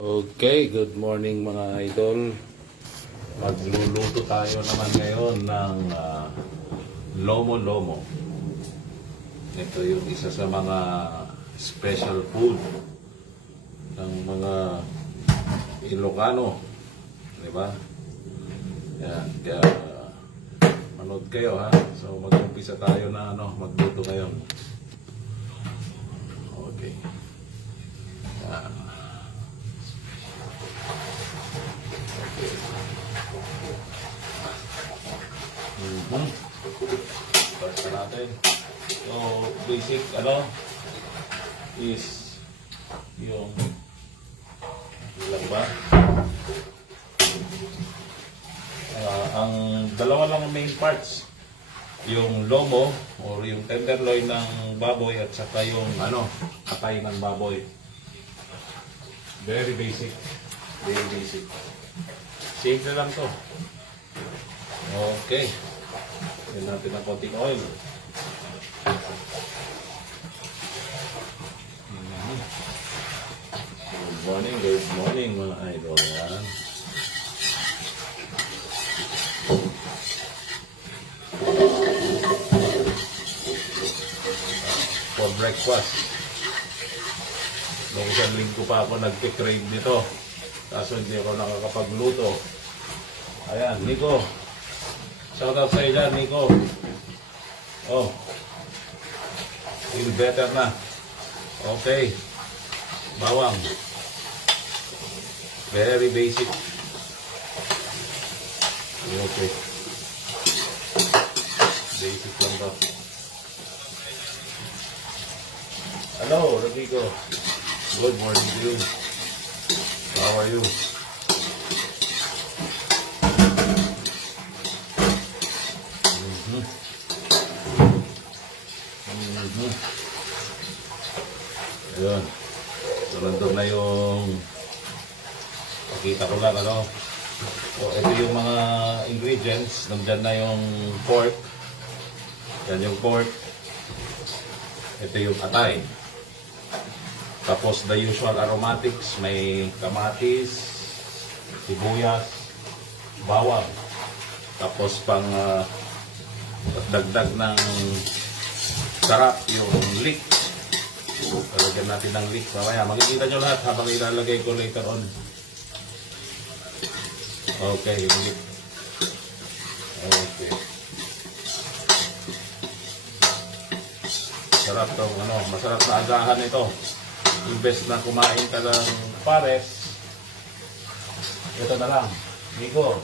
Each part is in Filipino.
Okay, good morning mga idol. Magluluto tayo naman ngayon ng lomo-lomo. Ito yung isa sa mga special food ng mga Ilocano. Diba? Kaya manood kayo ha. So mag-umpisa tayo na magluto ngayon. Okay. Yan. Start na natin. So, basic is yung ilang ba? Ang dalawa lang ang main parts. Yung lomo or yung tenderloin ng baboy at saka yung atay ng baboy. Very basic. Very basic. Simple lang to. Okay. Yan natin ang konting oil. Good morning mga idol. Yan. For breakfast. Noong isang linggo pa ako nagpikrave nito. Kaso hindi ako nakakapagluto. Ayan, Nico. Shout out sa ilan, Nico. Oh. Feel better na. Okay. Bawang. Very basic. Okay. Basic lang to. Hello, Rodrigo. Good morning to you. How are you? Ayun. So, nandun na yung pakita ko lang, So, ito yung mga ingredients. Nandyan na yung pork. Yan yung pork. Ito yung atay. Tapos, the usual aromatics. May kamatis, sibuyas, bawang. Tapos, pang dagdag ng sarap yung leek. Lalagyan natin ng leek mamaya. Makikita nyo lahat habang ilalagay ko later on. Okay, yung leek. Okay. Sarap tong masarap na agahan ito. Imbes na kumain ka ng pares, ito na lang. Nico,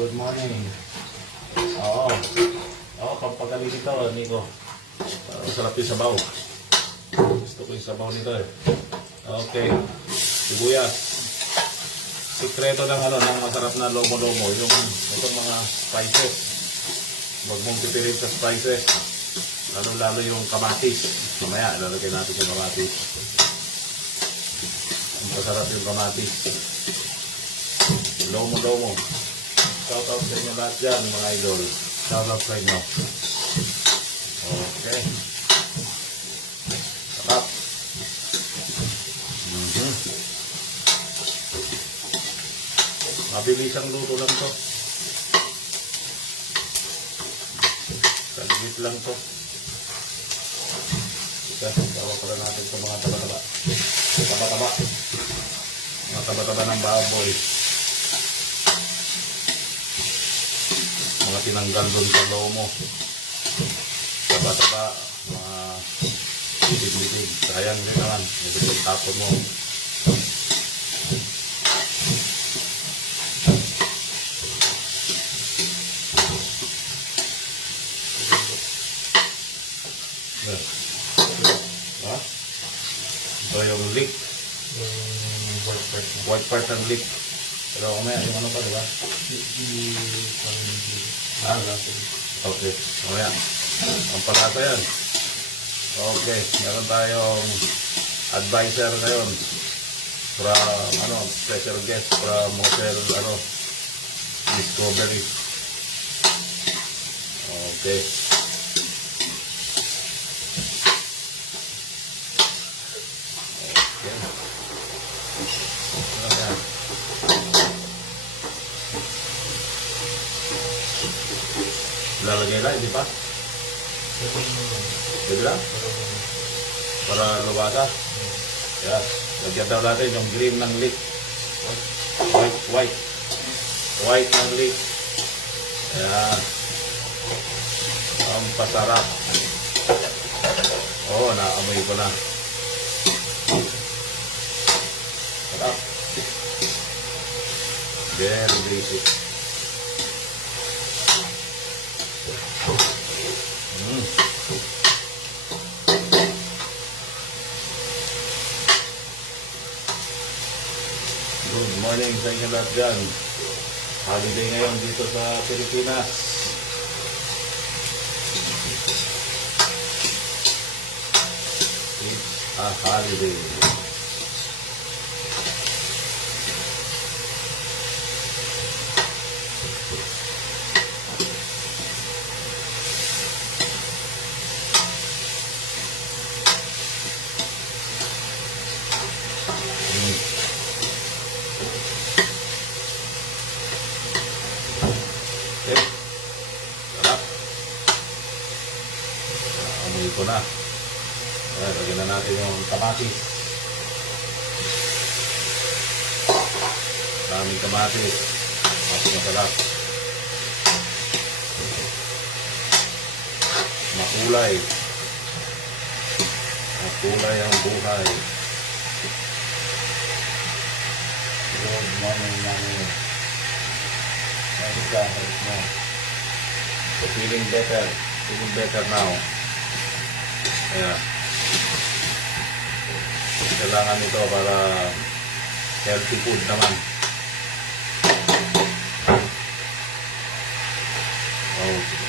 good morning. Oo, pampagaling ito, Nico. Sarap yung sabaw. Gusto ko yung sabaw nito eh. Okay. Sibuyas. Sikreto ng ng masarap na lomo-lomo. Yung itong mga spices. Huwag mong pipirin sa spices. Lalo yung kamatis. Mamaya, lalagay natin yung kamatis. Ang masarap yung kamatis. Lomo-lomo. Shout out sa inyo lahat dyan, mga idol. Shout out sa inyo. Okay. Sarap. Mabilis ang luto lang to. Kaligit lang to. Bawa pala natin sa mga taba-taba. Taba-taba. Mga taba-taba ng baboy. Mga tinanggal doon sa lomo. Taba-taba. Mga bitig-bitig. Sayang din naman. Ito tapon mo. Ito yung leek. White part ng leek. Pero kumaya yung pa, diba? Okay. Kumaya. Ang palasa yan. Okay. Meron tayong advisor ngayon. From, special guest from Hotel, Discovery. Okay. Ano yan? Lalagay lang, di ba? Pwede lang? Para luwasa. Yes. Lagyan daw natin yung green ng leek. White. White ng leek. Ayan. Ang pasarap. Oo, naamoy ko na. Sarap. Very basic. Good morning sa inyo lahat dyan. Holiday ngayon dito sa Pilipinas. It's a holiday. Okay. Sarap. Amoy ko na. Ayan, lagyan na natin yung kamatis. Daming kamatis. Masarap. Makulay. Makulay ang buhay. Good morning, mami. Health mo. So feeling better now. Ayan. Kailangan ito para healthy food naman. Okay.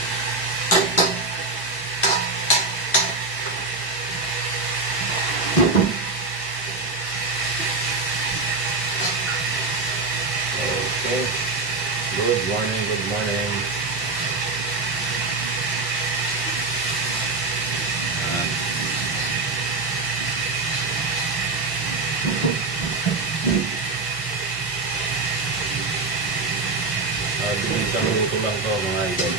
Okay. Good morning, good morning. Bilis sa minuto lang to mga idol.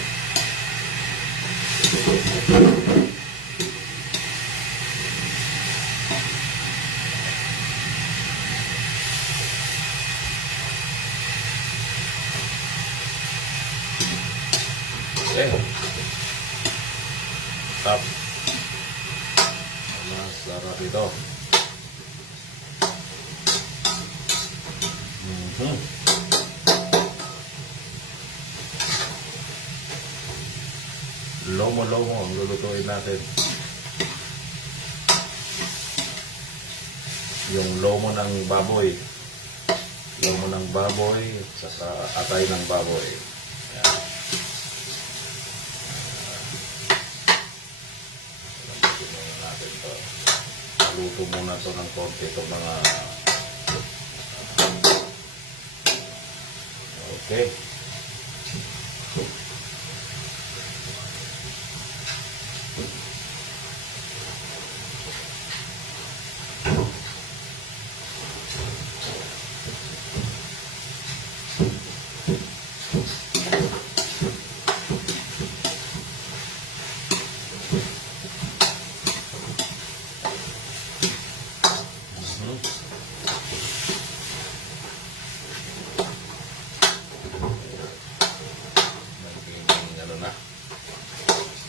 Okay. Stop. Masarap ito. Lomo-lomo ang lulutuin natin. Yung lomo ng baboy. Lomo ng baboy at saka atay ng baboy. Ayan. Natin to. Luto muna to ng konti itong mga okay.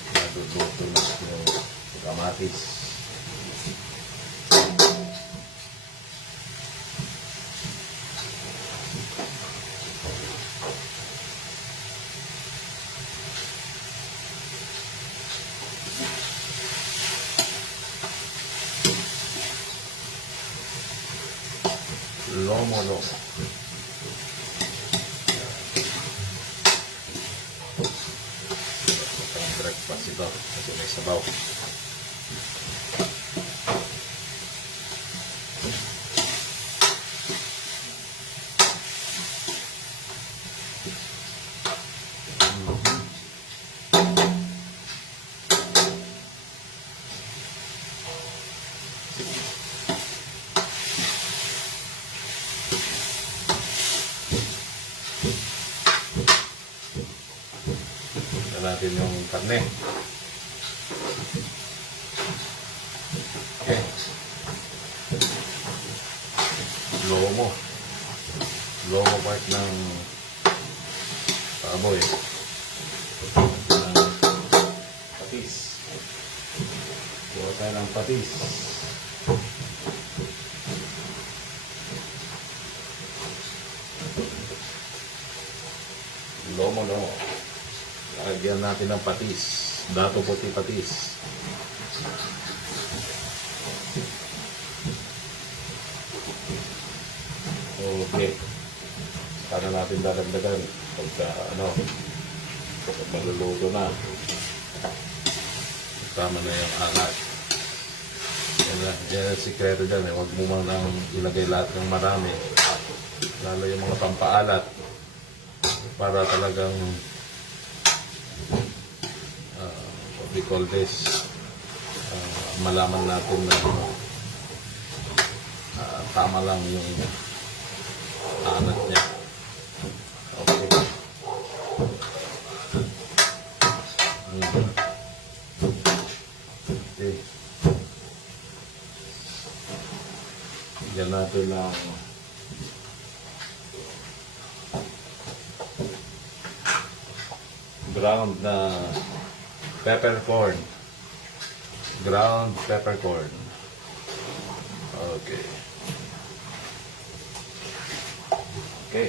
Naduluto na yung kamatis. Lomo-lomo. Breakfast ito kasi may sabaw. Tignan natin yung karne. Okay. Lomo. Lomo part ng baboy. Ng patis. Gawa tayo ng patis. Lomo. Lagyan natin ng patis. Dato puti patis. Okay. Sana natin dadagdagan pagka pagka maluluto na. Tama na yung angat. Yan ang sikreto dyan. Huwag mo man lang ilagay lahat ng marami. Lalo yung mga pampaalat. Para talagang what we call this, malaman natin na tama lang yung anat niya. Okay. Okay. Bigyan natin ng ground na peppercorn. Ground peppercorn. Okay. Okay.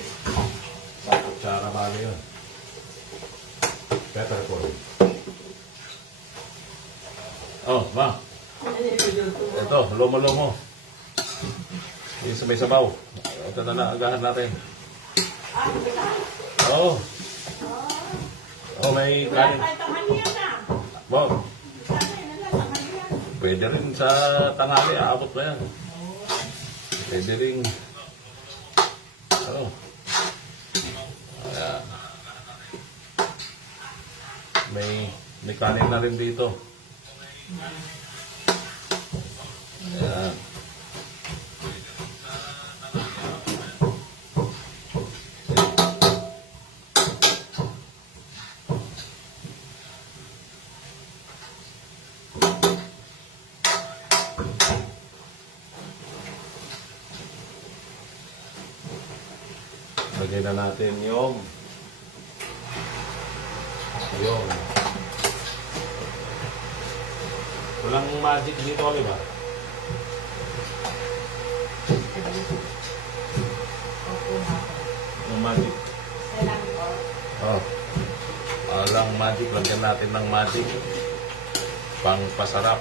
Sa kutsara bali yun. Peppercorn. Oh, ma. Ito, lomo-lomo. Yung sa may sabaw. Ito na agahan natin. Oh. Oh, may kanin. Wow. Pwede rin sa tanghali, aabot na yan. Pwede rin, ayan. May kanin na rin dito. Ayan. Lagyan na natin yung walang magic dito, di ba? Yung magic. Oh. Walang magic. Lagyan natin ng magic. Pang pasarap.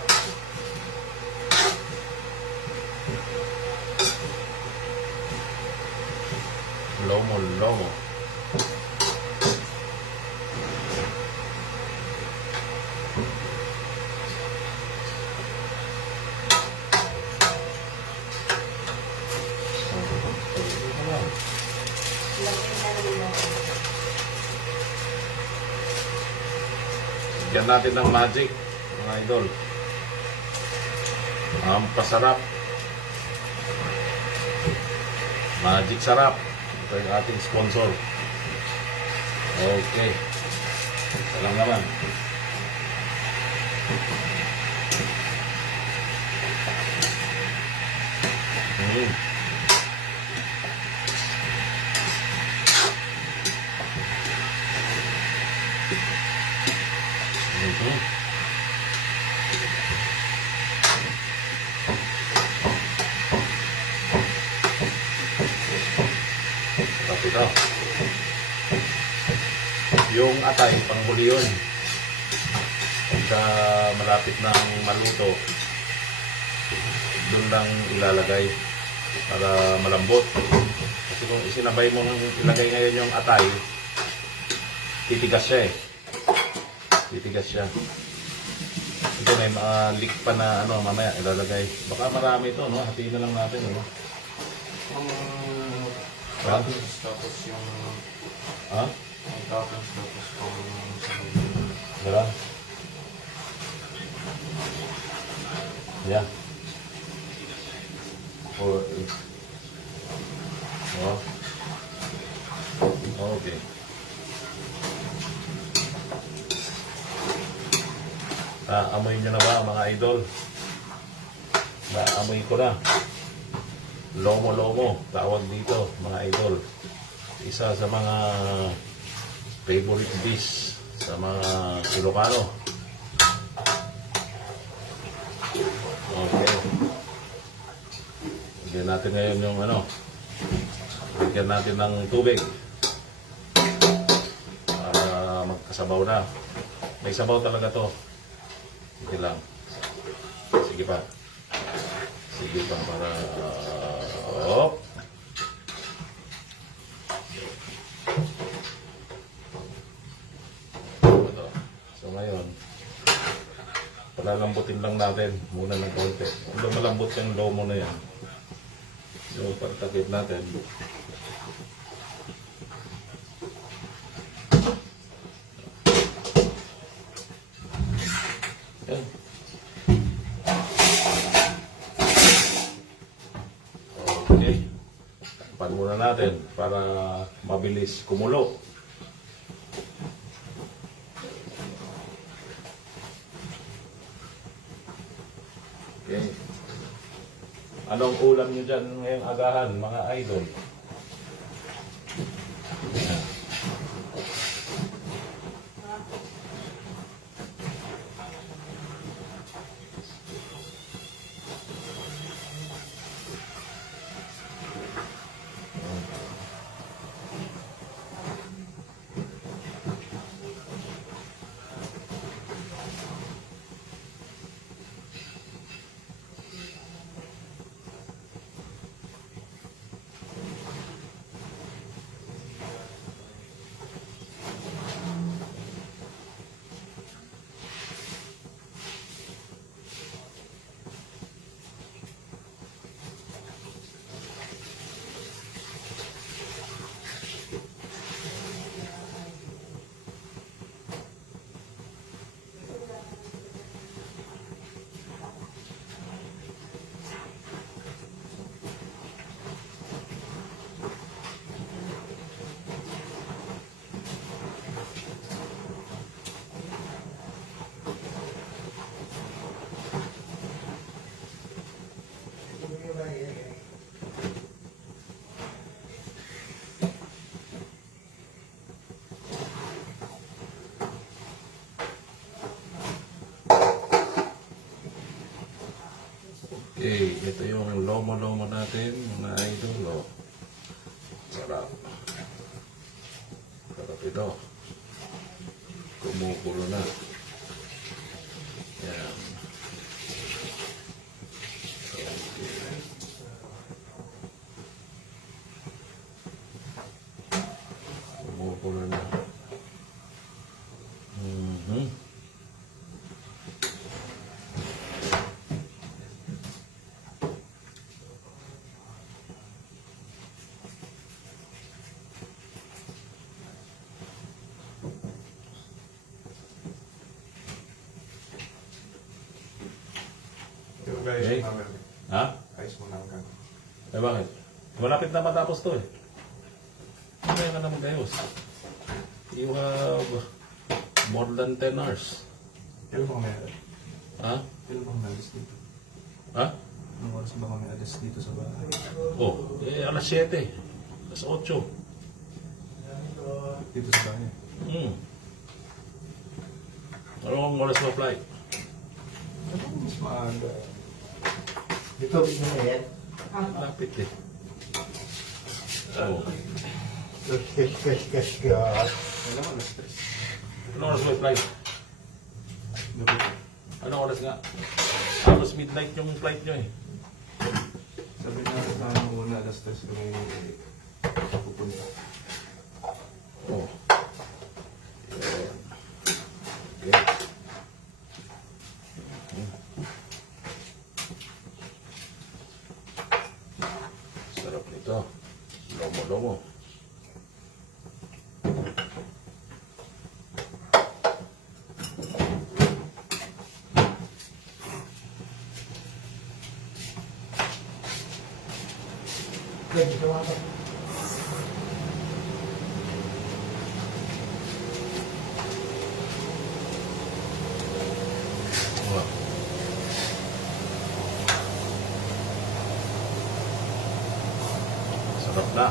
Lomo. Yan natin ng magic, mga idol. Ang pasarap. Magic sarap. Ito yung ating sponsor. Okay. Ito lang naman. Ito. Yung atay, panghuli yun. Pagka malapit ng maluto, doon lang ilalagay para malambot. Kasi kung isinabay mo ilagay ngayon yung atay, titigas siya eh. Titigas siya. Ito may mga leak pa na mamaya ilalagay. Baka marami ito, no? Hatiin na lang natin, no? Tapos yung... Ha? Tapos yung... Dala? Yeah. 4, 8. Oh. Okay. Naamoy nyo na ba mga idol? Naamoy ko na. Lomo-lomo, tawag dito mga idol. Isa sa mga favorite dish sa mga Ilocano. Okay. Bigyan natin ngayon yung ano. Bigyan natin ng tubig. Para magkasabaw na. May sabaw talaga to. Sige lang. Sige pa. Sige pa para... Oh. Ito. So ngayon, palalambutin lang natin muna ng konti. Kung malambot yung lomo na yan, so pagtakip natin. Yan. Okay. Takpan muna natin para mabilis kumulo. Okay. Anong ulam nyo dyan ngayong agahan, mga idol? Okay, ito yung lomo-lomo natin, mga idol. Oh. Sarap. Sarap ito. Kumukulo na. Yan. Okay. Kumukulo na. Okay. Ha? Ayos mo na ang Eh bakit? Malapit na matapos to eh. Kaya ka na mag-ayos. You have more than 10 hours. Kailan ba kami alis? Ha? Kailan ba kami alis dito? Ha? Anong oras ba kami alis dito sa bahay? Oh, alas 7. Alas 8. Dito sa bahay. Anong oras mo flight? Ano mas maaga? Dito, bisa na yan. Lapit eh. Oh. Kas. Kailan mo alas 3? Anong oras mo flight? Gabi. Anong oras nga? Halos midnight yung flight nyo eh. Sabi na sa una alas 3 kami pupunta. Oh. Yeah. Okay. Sarap nito. Lomo-lomo. Pwede ka Sarap na.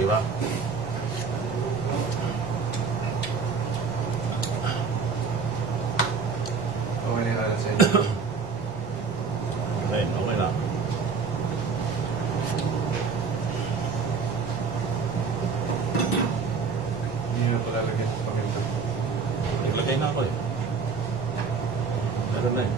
Di ba? Okay na yung alas sa inyo. Okay, okay lang. Hindi na pala lagyan sa paminta. Naglagay na ako eh. Meron na eh.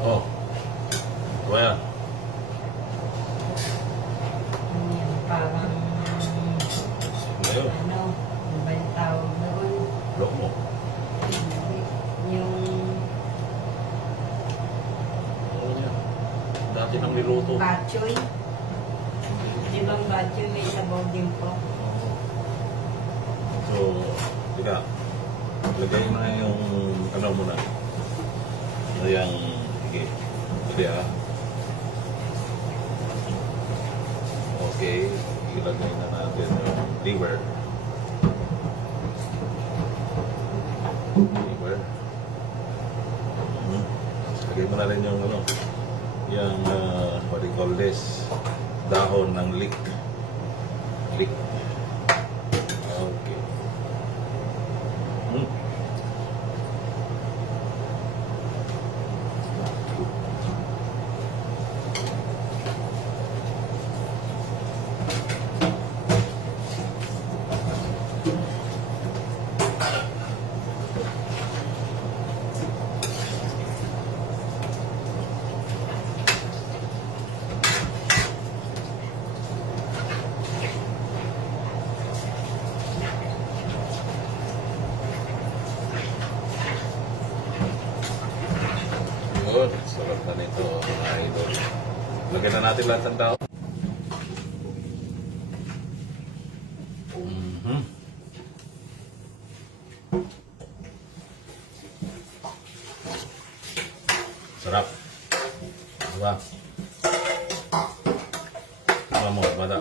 Oh. Kuya. Parang, Ngayon. ano ba yung tawag doon? Lok mo. Yung, Oo niya. Dati nang niluto. batchoy. Di bang batchoy may sabaw din po? So, tika. Lagay mo na yung ano mo na. Ayan. Sige. Sige ah. Okay. Ilagay na natin yung liver. Liver. Lagay mo na rin yung ano. Yung what do you call this? Dahon ng leek. Leek. Okay. Good. Sarap na nito, mga idol. Lagyan na natin lahat ng tao. Sarap. Diba? Diba mo, bata?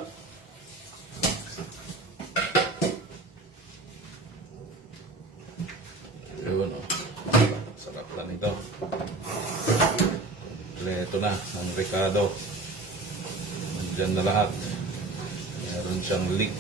Yun, oh. Sarap na nito. Ito na, ang Ricardo. Nandiyan na lahat. Meron siyang leek.